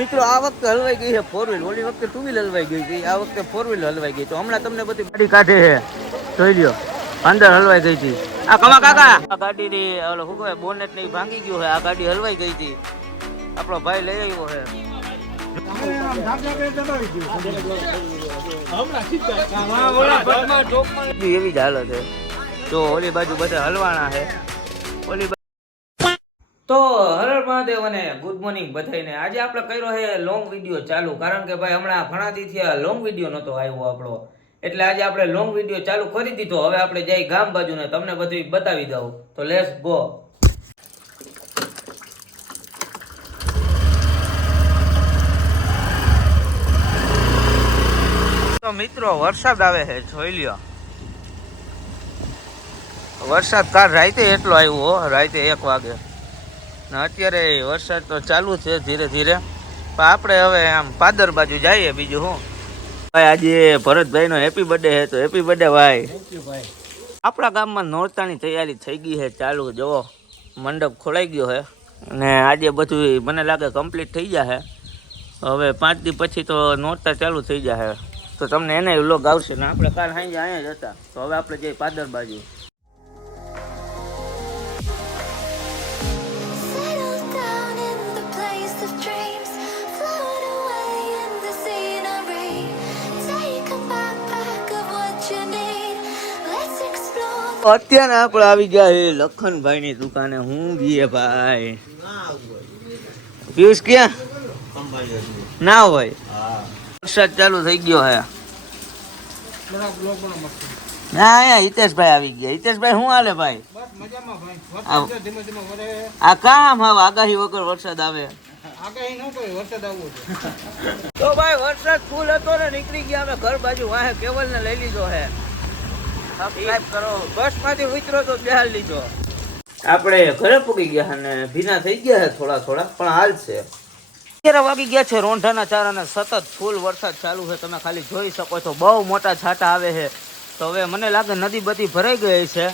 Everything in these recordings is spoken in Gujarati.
મિત્રો આ વખતે હલવાઈ ગઈ છે ફોર વ્હીલ. ઓલી વખતે ટુ વ્હીલ હલવાઈ ગઈ હતી, આ વખતે ફોર વ્હીલ હલવાઈ ગઈ. તો હમણાં તમને બધી ગાડી કાઢે છે, જોઈ લ્યો. અંદર હલવાઈ ગઈ હતી આ કમા કાકા. આ ગાડી ની ઓલો શું કહેવાય બોનેટ ની ભાંગી ગયું છે. આ ગાડી હલવાઈ ગઈ હતી, આપણો ભાઈ લઈ આવ્યો છે. એવી જ હાલત છે. જો ઓલી બાજુ બધા હલવાણા છે. ઓલી તો હર મહાદેવ અને ગુડ મોર્નિંગ બધાને. આજે આપણે કર્યો છે લોંગ વિડીયો ચાલુ, કારણ કે ભાઈ હમણાં ઘણા દિવસથી આ લોંગ વિડીયો નતો આવ્યો આપણો, એટલે આજે આપણે લોંગ વિડીયો ચાલુ કરી દીધો. હવે આપણે જઈ ગામ બાજુ ને તમને બધું બતાવી દઉં. તો લેટ્સ ગો. તો મિત્રો વરસાદ આવે છે, જોઈ લ્યો. વરસાદ કાલ રાતે એટલો આવ્યો, રાતે 1 વાગે. અત્યારે વરસાદ તો ચાલુ છે ધીરે ધીરે. પણ આપણે હવે આમ પાદર બાજુ જઈએ. બીજું શું ભાઈ, આજે ભરતભાઈ નો હેપી બર્થડે છે, તો હેપી બર્થડે ભાઈ. આપણા ગામમાં નોરતાની તૈયારી થઈ ગઈ છે ચાલુ. જોવો મંડપ ખોલાઈ ગયો છે અને આજે બધું મને લાગે કમ્પ્લીટ થઈ જશે. હવે 5 દી પછી તો નોરતા ચાલુ થઈ જશે. તો તમને એને વ્લોગ આવશે ને. આપણે કાલ સાંજે અહીંયા જ હતા, તો હવે આપણે જઈએ પાદર બાજુ. અત્યારે આપણે આવી ગયા છે લખનભાઈ ની દુકાને. હું ગઈએ ભાઈ. પિયુષ ક્યાં ના હોય? વરસાદ ચાલુ થઈ ગયો હે. ના અહીંયા હિતેશભાઈ આવી ગયા. હિતેશભાઈ શું હાલે ભાઈ? આ કામ હવે આગાહી વગર વરસાદ આવે. તો ભાઈ વરસાદ ફૂલ હતો ને, નીકળી ગયા અમે ઘર બાજુ. વાહે કેવલ ને લઈ લીધો હે. સબસ્ક્રાઇબ કરો. બસ માંથી ઉતરો તો બેહાર લીધો. આપણે ઘરે પૂગી ગયા અને ભીના થઈ ગયા છે થોડા થોડા, પણ હાલ છે. 11 વાગી ગયા છે. રોંઢાના ચારાના સતત ફૂલ વરસાદ ચાલુ છે, તમે ખાલી જોઈ શકો છો. બહુ મોટા છાંટા આવે છે. તો હવે મને લાગે નદી બધી ભરાઈ ગઈ છે.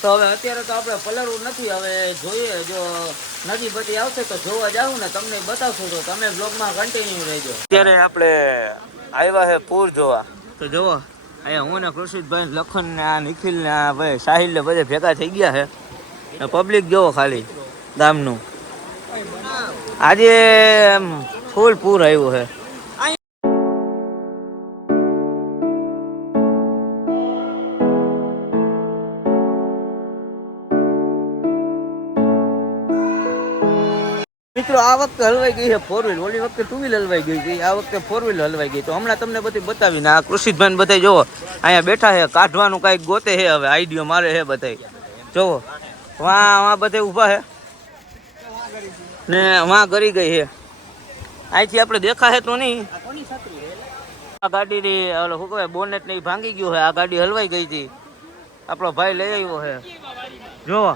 તો હવે અત્યારે તો આપણે પલળવું નથી. હવે જોઈએ, જો નદી બધી આવશે તો જોવા જાવ ને, તમને બતાવશું. તો તમે બ્લોગમાં કન્ટિન્યુ રહેજો. અત્યારે આપણે આવ્યા છે પૂર જોવા. તો જોવો અહીંયા હું ને કૃષિતભાઈ, લખન ને આ નિખિલ ને આ ભાઈ સાહિલ ને બધે ભેગા થઈ ગયા છે. પબ્લિક જોવો ખાલી ગામનું. આજે ફૂલ પૂર આવ્યું છે. મિત્રો આ વખતે હલવાઈ ગઈ છે ફોર વ્હીલ. ઓલી વખતે ટુ વ્હીલ હલવાઈ ગઈ હતી, આ વખતે ફોર વ્હીલ હલવાઈ ગઈ. તો હમણાં તમને બધી બતાવીને આ કૃષિતભાઈ બધા જોવો અહીંયા બેઠા છે, કાઢવાનું કાંઈક ગોતે છે. હવે આઈડિયો મારે છે બધા. જોવો વાં બધે ઊભા છે ને વાં કરી ગઈ છે. અહીંથી આપણે દેખાશે તો નહીં. આ ગાડીની ઓલો શું કહેવાય બોનેટ ની ભાંગી ગયું છે. આ ગાડી હલવાઈ ગઈ હતી, આપણો ભાઈ લઈ આવ્યો છે. જોવો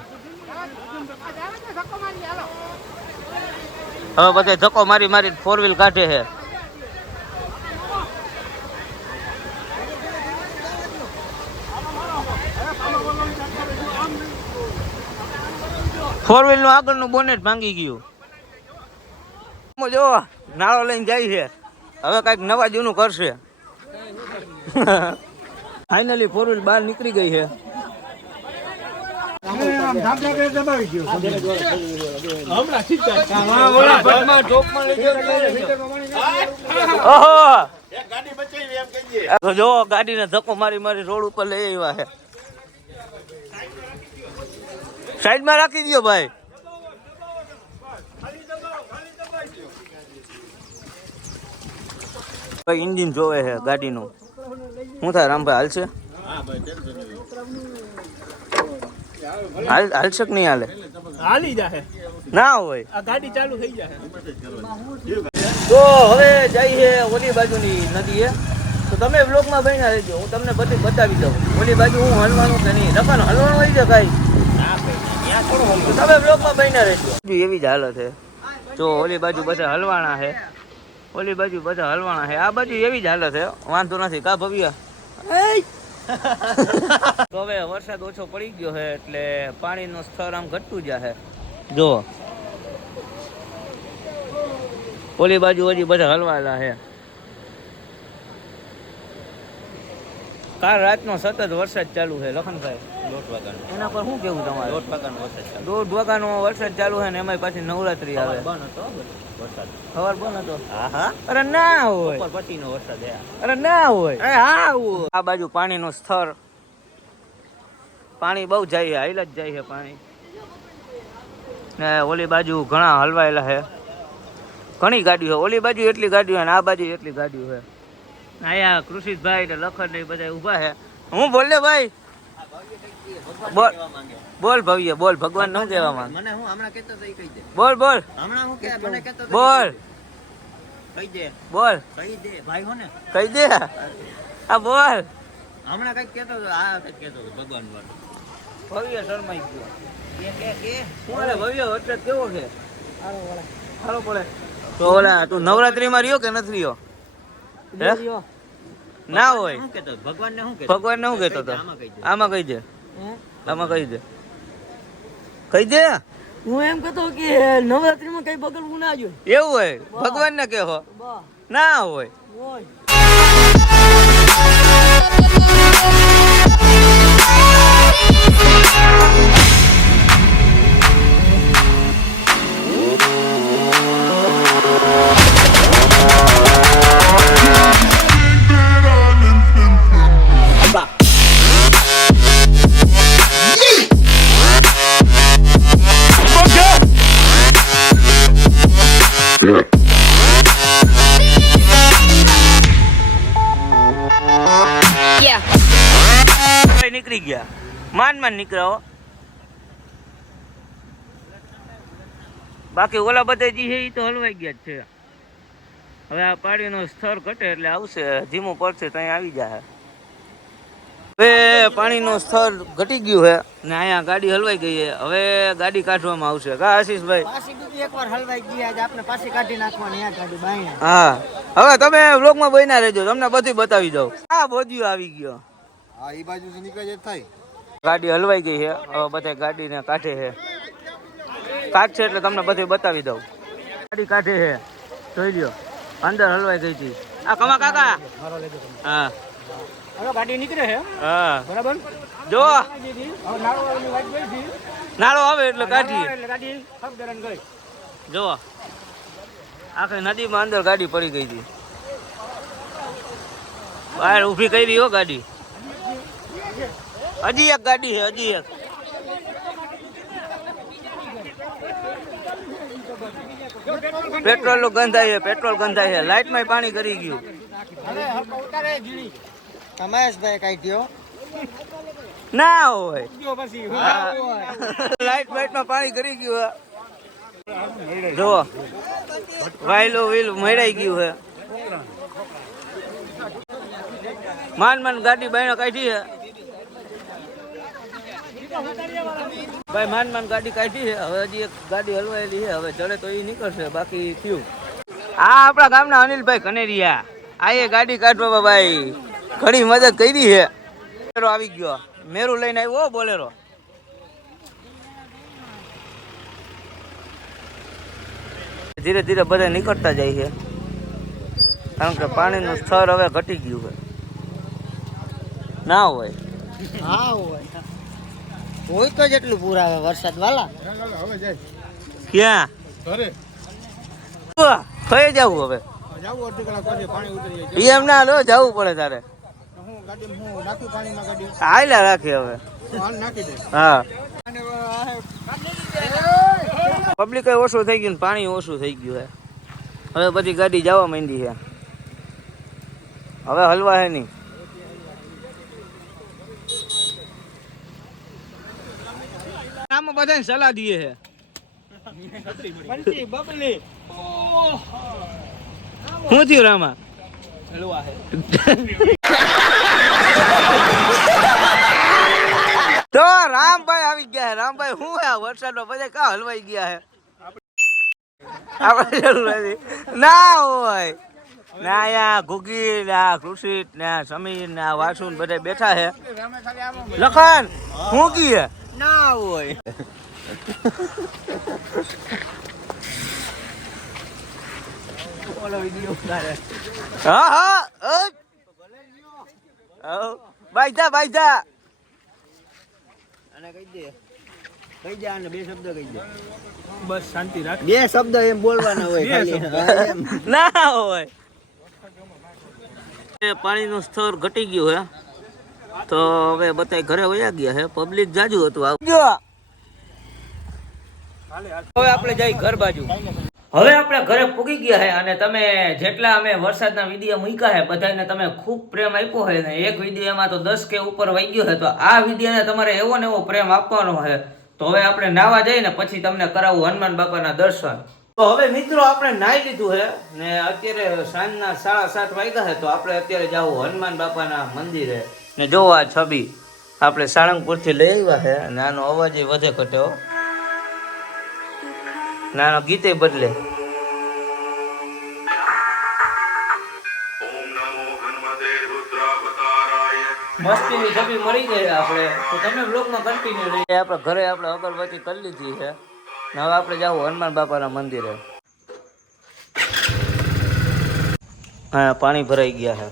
હવે બધા ધક્કો મારી મારી ફોર વ્હીલ કાઢે છે. ફોર વ્હીલ નું આગળનું બોનેટ ભાંગી ગયું. જો નાળો લઈને જાય છે. હવે કઈક નવા જૂનું કરશે. ફાઇનલી ફોર વ્હીલ બહાર નીકળી ગઈ છે. જો ગાડી ને ધક્કો મારી મારી રોડ ઉપર લઈ આવ્યા છે. સાઈડ માં રાખી દો ભાઈ. ઇન્જિન જોવે છે ગાડીનું. શું થાય રામભાઈ, હાલશે? હાલશે કે નહીં હાલે? હાલી જાહે ના હોય, આ ગાડી ચાલુ થઈ જાય. તો હવે જઈએ ઓલી બાજુની નદીએ. તો તમે બ્લોગમાં બન્યા રહેજો, હું તમને બધું બતાવી દઉં. ઓલી બાજુ હું હલવાનું કે નહીં. રફાનો હલવાનું હોય છે કઈ? તમે બ્લોગમાં બન્યા રહેજો. એવી જ હાલત છે. જો ઓલી બાજુ બધા હલવાણા છે, ઓલી બાજુ બધા હલવાણા છે. આ બાજુ એવી જ હાલત છે. વાંધો નથી કા ભવ્યા. તો હવે વરસાદ ઓછો પડી ગયો છે એટલે પાણીનું સ્તર આમ ઘટતું જશે. જો ઓલી બાજુ હજી બધા હલવાયેલા છે. કાલ રાતનો સતત વરસાદ ચાલુ છે લખનભાઈ. 1:30 વાગ્યાનો. એના પર શું કેવું તમારે? 1:30 વાગ્યાનો વરસાદ ચાલુ. 1:30 વાગ્યાનો વરસાદ ચાલુ છે ને એમાં પાછી નવરાત્રી આવે. બંધ હતો વરસાદ. સવાર બંધ હતો. હા હા. અરે ના હોય. ઉપર પછીનો વરસાદ છે. અરે ના હોય. અરે હા હોય. આ બાજુ પાણીનું સ્તર, પાણી બહુ જાય છે, હાઈલ જ જાય છે પાણી. ને ઓલી બાજુ ઘણા હલવાયેલા છે, ઘણી ગાડીઓ છે. ઓલી બાજુ એટલી ગાડીઓ ને આ બાજુ એટલી ગાડીઓ છે. અહીંયા કૃષિતભાઈ ને લખન ને બધા ઉભા છે. હું બોલ ને ભાઈ, બોલ બોલ ભવ્ય, બોલ. ભગવાન નું કહેવા માંગે. મને હું હમણાં કહેતો તો કહી દે. બોલ બોલ. હમણાં હું કે મને કહેતો તો બોલ. કહી દે. બોલ. કહી દે ભાઈ હો ને. કહી દે. આ બોલ. હમણાં કઈક કહેતો તો, આ કઈક કહેતો તો ભગવાન વાળો. ભવ્ય શરમાઈ ગયો. કે હું અરે ભવ્ય વરસાદ કેવો છે? હારો પડે. તો ઓલા તું નવરાત્રી માં રહ્યો કે નથી રહ્યો? ના હોય. ભગવાન ને શું કહેતો હતો? આમાં કહી દે. આમાં કહી દે. કહી દે. હું એમ કહેતો કે નવરાત્રી માં કઈ બગડવું ના જોઈએ. એવું હોય? ભગવાન ને કહો. ના હોય. નીકળી ગયા, માંડ નીકળ્યો. બાકી ઓલા બધા જે છે એ તો હલવાઈ ગયા જ છે. હવે આ પાણીનું સ્તર ઘટે એટલે આવશે, ધીમું પડશે ત્યાં આવી જાય. હવે પાણીનું સ્તર ઘટી ગયું છે ને અહીંયા ગાડી હલવાઈ ગઈ છે. હવે ગાડી કાઢવામાં આવશે. કા આશીષભાઈ? એકવાર હલવાઈ ગયા છે, આપણે પાછી કાઢી નાખવાની આ ગાડી બાય. હા, હવે તમે વ્લોગમાં બન્યા રહેજો, તમને બધું બતાવી દઉં. આ બોધિયો આવી ગયો. હા, ઈ બાજુ થી નીકળે જ થાય. ગાડી હલવાઈ ગઈ છે. હવે બધા ગાડીને કાઢે છે. કાઢશે એટલે તમને બધું બતાવી દઉં. ગાડી કાઢે છે, જોઈ લ્યો. અંદર હલવાઈ ગઈ હતી. આ કમા કાકા. હા, હવે ગાડી નીકળે છે. હા બરાબર. જો નાળો આવે એટલે ગાડી કાઢીએ. જો આખી નદીમાં અંદર ગાડી પડી ગઈ હતી. બહાર ઊભી કરી હો ગાડી. હજી એક ગાડી છે, હજી એક. પેટ્રોલ નું ગંધાય છે, પેટ્રોલ ગંધાય છે. લાઈટ માં પાણી કરી ગયું. કમલેશભાઈ કાઢ્યો ના હોય. લાઈટ માં પાણી કરી ગયું. જો વાયલું વીલું મેળાઈ ગયું છે. માન ગાડી બાયણે કાઢી છે ભાઈ. માન ગાડી કાઢી છે. હવે હજી એક ગાડી હલવાયેલી છે. હવે ચડે તો એ નીકળશે, બાકી થયું. આ આપણા ગામના અનિલભાઈ કનેરિયા આ એ ગાડી કાઢવા ભાઈ ઘણી મદદ કરી છે. બોલેરો આવી ગયો, મેરું લઈને આવ્યો. બોલેરો ધીરે ધીરે બધા નીકળતા જાય છે, કારણ કે પાણીનું સ્તર હવે ઘટી ગયું છે. ના હોય? હા હોય. હોય તો જેટલું પૂર આવે વરસાદ વાલા. ક્યાં ઘરે કઈ જવું હવે? જાવું અડધી કલાક પછી પાણી ઉતરી જાય. એમ ના લો, જવું પડે તારે. હું ગાડીમાં હું નાખી પાણીમાં ગાડી હાલ્યા રાખી હવે. નાખી દે. હા, પબ્લિક ઓછું થઈ ગયું, પાણી ઓછું થઈ ગયું છે. હવે બધી ગાડી જવા માંડી છે. હવે હલવા હે નહીં. આમાં બધાને સલાહ દઈએ છે. શું થયું રામા? તો રામભાઈ આવી ગયા. રામભાઈ શું હે વરસાદમાં બધા કા હલવાઈ ગયા હે? આપણે જરૂર નથી. ના હોય ના. અહીંયા ઘુગી ને કૃષિત ને સમીર ને વાસુ ને બધા બેઠા છે. લખન શું કી ના હોય? ઓલો વિડિયો ઉતારે. હા હા બાઈ જા અને કહી દે અને બે શબ્દ કહી દે. બસ શાંતિ રાખ. બે શબ્દ એમ બોલવાના હોય ખાલી. એમ. ના હોય. પાણીનું સ્તર ઘટી ગયું હે તો હવે બધા ઘરે વયા ગયા હે. પબ્લિક જાજુ હતું ગયો. હવે આપણે જઈ ઘર બાજુ. હવે આપણે ઘરે પૂગી ગયા હે અને તમે જેટલા અમે વરસાદના વિડીયો મૂક્યા હે બધાને તમે ખૂબ પ્રેમ આપ્યો હે ને એક વિડીયોમાં તો 10K ઉપર વહી ગયો હે તો આ વિડીયોને તમારે એવો ને એવો પ્રેમ આપવાનો હે. તો હવે આપણે નાવા જઈને પછી તમને કરાવું હનુમાન બાપાના દર્શન. તો હવે મિત્રો આપણે નાહી લીધું હે ને અત્યારે સાંજના 7:30 વાગ્યા હે તો આપણે અત્યારે જાવું હનુમાન બાપાના મંદિરે ને જોવો આ છબી આપણે સાળંગપુરથી લઈ આવ્યા હે અને આનો અવાજ વધે ઘટ્યો નાનો ગીતે બદલે. મસ્તીની છબી મળી ગઈ આપણે તો તમે બ્લોગમાં કન્ટિન્યુ રહી. આપણે ઘરે આપણે અગરબત્તી કરી લીધી છે ને હવે આપણે જાવું હનુમાન બાપાના મંદિરે. હા પાણી ભરાઈ ગયા છે.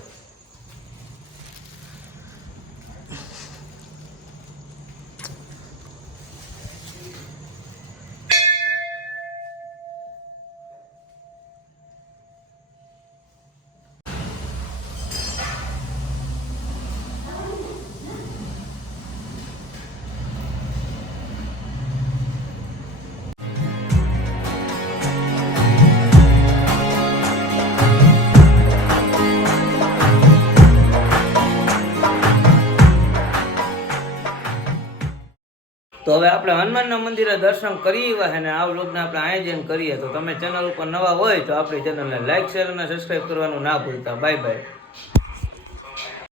તો હવે આપણે હનુમાનના મંદિરે દર્શન કરી આવ્યા છે ને આ વ્લોગને આપણે આયોજન કરીએ તો તમે ચેનલ ઉપર નવા હોય તો આપણી ચેનલને લાઈક શેર અને સબસ્ક્રાઈબ કરવાનું ના ભૂલતા. Bye bye.